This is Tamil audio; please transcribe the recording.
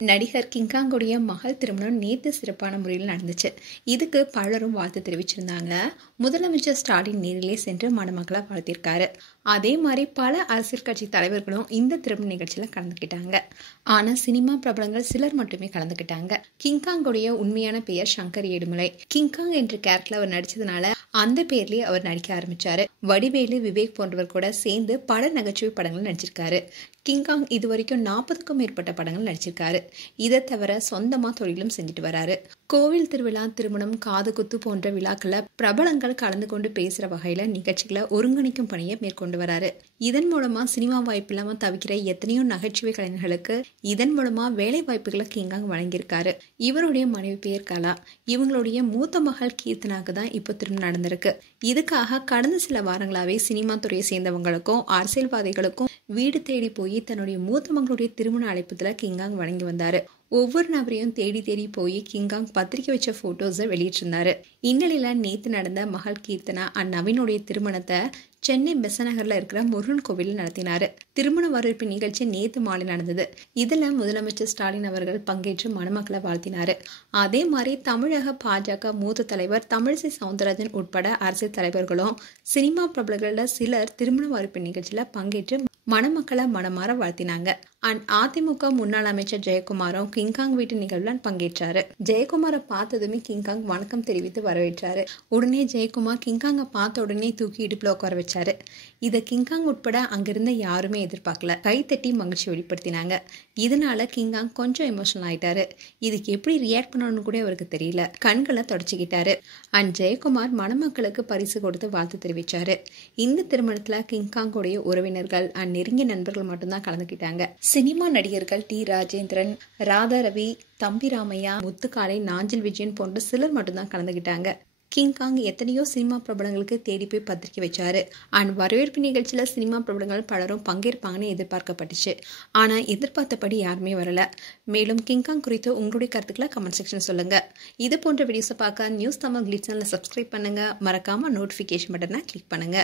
நடிகர் கிங்காங்குடைய மகள் திருமணம் நேத்து சிறப்பான முறையில் நடந்துச்சு. இதுக்கு பலரும் வாழ்த்து தெரிவிச்சிருந்தாங்க. முதலமைச்சர் ஸ்டாலின் நேரிலே சென்று மணமக்களை வாழ்த்திருக்காரு. அதே மாதிரி பல அரசியல் கட்சி தலைவர்களும் இந்த திருமண நிகழ்ச்சியில கலந்துக்கிட்டாங்க. ஆனா சினிமா பிரபலங்கள் சிலர் மட்டுமே கலந்துக்கிட்டாங்க. கிங்காங்குடைய உண்மையான பெயர் சங்கர் ஏடுமலை. கிங்காங் என்ற கேரக்டர்ல அவர் நடிச்சதுனால அந்த பேர்லயே அவர் நடிக்க ஆரம்பிச்சாரு. வடிவேலு, விவேக் போன்றவர் கூட சேர்ந்து பல நகைச்சுவை படங்கள் நடிச்சிருக்காரு. கிங்காங் இதுவரைக்கும் 40க்கும் மேற்பட்ட படங்கள் நடிச்சிருக்காரு. இதை தவிர சொந்தமா தொழிலும் செஞ்சுட்டு வராரு. கோவில் திருவிழா, திருமணம், காது குத்து போன்ற விழாக்கள்ல பிரபலங்கள் கலந்து கொண்டு பேசுற வகையில நிகழ்ச்சிகளை ஒருங்கிணைக்கும் பணியை மேற்கொண்டு வராரு. இதன் மூலமா சினிமா வாய்ப்பு இல்லாம தவிக்கிற எத்தனையோ நகைச்சுவை கலைஞர்களுக்கு இதன் மூலமா வேலை வாய்ப்புகளை கிங்காங் வழங்கியிருக்காரு. இவருடைய மனைவி பெயர் கலா. இவங்களுடைய மூத்த மகள் கீர்த்தனாக்கு தான் இப்போ திருமணம் நடந்திருக்கு. இதுக்காக கடந்த சில வாரங்களாவே சினிமா துறையை சேர்ந்தவங்களுக்கும் அரசியல்வாதிகளுக்கும் வீடு தேடி போய் தன்னுடைய மூத்த மகளுடைய திருமண அழைப்புல கிங்காங் வழங்கி வந்தாரு. ஒவ்வொரு நபரையும் தேடி தேடி போய் கிங்காங் பத்திரிக்கை வச்ச போட்டோஸை வெளியிட்டிருந்தாரு. இந்நிலையில நேத்து நடந்த மகள் கீர்த்தனா நவீனுடைய திருமணத்தை சென்னை பெசநகர்ல இருக்கிற முருகன் கோவிலில் நடத்தினாரு. திருமண வரவேற்பு நிகழ்ச்சி நேத்து மாலை நடந்தது. இதுல முதலமைச்சர் ஸ்டாலின் அவர்கள் பங்கேற்று மணமக்களை வாழ்த்தினாரு. அதே மாதிரி தமிழக பாஜக மூத்த தலைவர் தமிழிசை சவுந்தரராஜன் உட்பட அரசியல் தலைவர்களும் சினிமா பிரபலங்கள்ல சிலர் திருமண வரவேற்பு நிகழ்ச்சியில பங்கேற்று மணமக்களை மனமாற வாழ்த்தினாங்க. அதிமுக முன்னாள் அமைச்சர் ஜெயக்குமாரும் கிங்காங் வீட்டு நிகழ்வுல பங்கேற்றாரு. ஜெயக்குமாரை பார்த்ததுமே கிங்காங் வணக்கம் தெரிவித்து வரவேற்றாரு. உடனே ஜெயக்குமார் கிங்காங்க பார்த்த உடனே தூக்கி இடுப்புல உட்கார வச்சாரு. இதை கிங்காங் உட்பட அங்கிருந்த யாருமே எதிர்பார்க்கல. கை தட்டி மகிழ்ச்சி வெளிப்படுத்தினாங்க. இதனால கிங்காங் கொஞ்சம் எமோஷனல் ஆயிட்டாரு. இதுக்கு எப்படி ரியாக்ட் பண்ணணும்னு கூட அவருக்கு தெரியல. கண்களை தொடச்சிக்கிட்டாரு. ஜெயக்குமார் மணமக்களுக்கு பரிசு கொடுத்து வாழ்த்து தெரிவிச்சாரு. இந்த திருமணத்துல கிங்காங்குடைய உறவினர்கள் நெருங்கிய நண்பர்கள் மட்டும்தான் கலந்துக்கிட்டாங்க. சினிமா நடிகர்கள் டி. ராஜேந்திரன், ராதா ரவி, தம்பி ராமையா, முத்துக்காளை, நாஞ்சில் விஜயன் போன்ற சிலர் மட்டும்தான் கலந்துக்கிட்டாங்க. கிங்காங் எத்தனையோ சினிமா பிரபலங்களுக்கு தேடி போய் பத்திரிக்கை வச்சாரு. வரவேற்பு நிகழ்ச்சியில சினிமா பிரபலங்கள் பலரும் பங்கேற்பாங்கன்னு எதிர்பார்க்கப்பட்டுச்சு. ஆனா எதிர்பார்த்தபடி யாருமே வரல. மேலும் கிங்காங் குறித்து உங்களுடைய கருத்துக்களை கமெண்ட் செக்ஷன் சொல்லுங்க. இது போன்ற வீடியோஸை பார்க்க நியூஸ் தமிழ் கிளிட்ஸ் சேனலை சப்ஸ்கிரைப் பண்ணுங்க. மறக்காம நோட்டிபிகேஷன் பட்டனை கிளிக் பண்ணுங்க.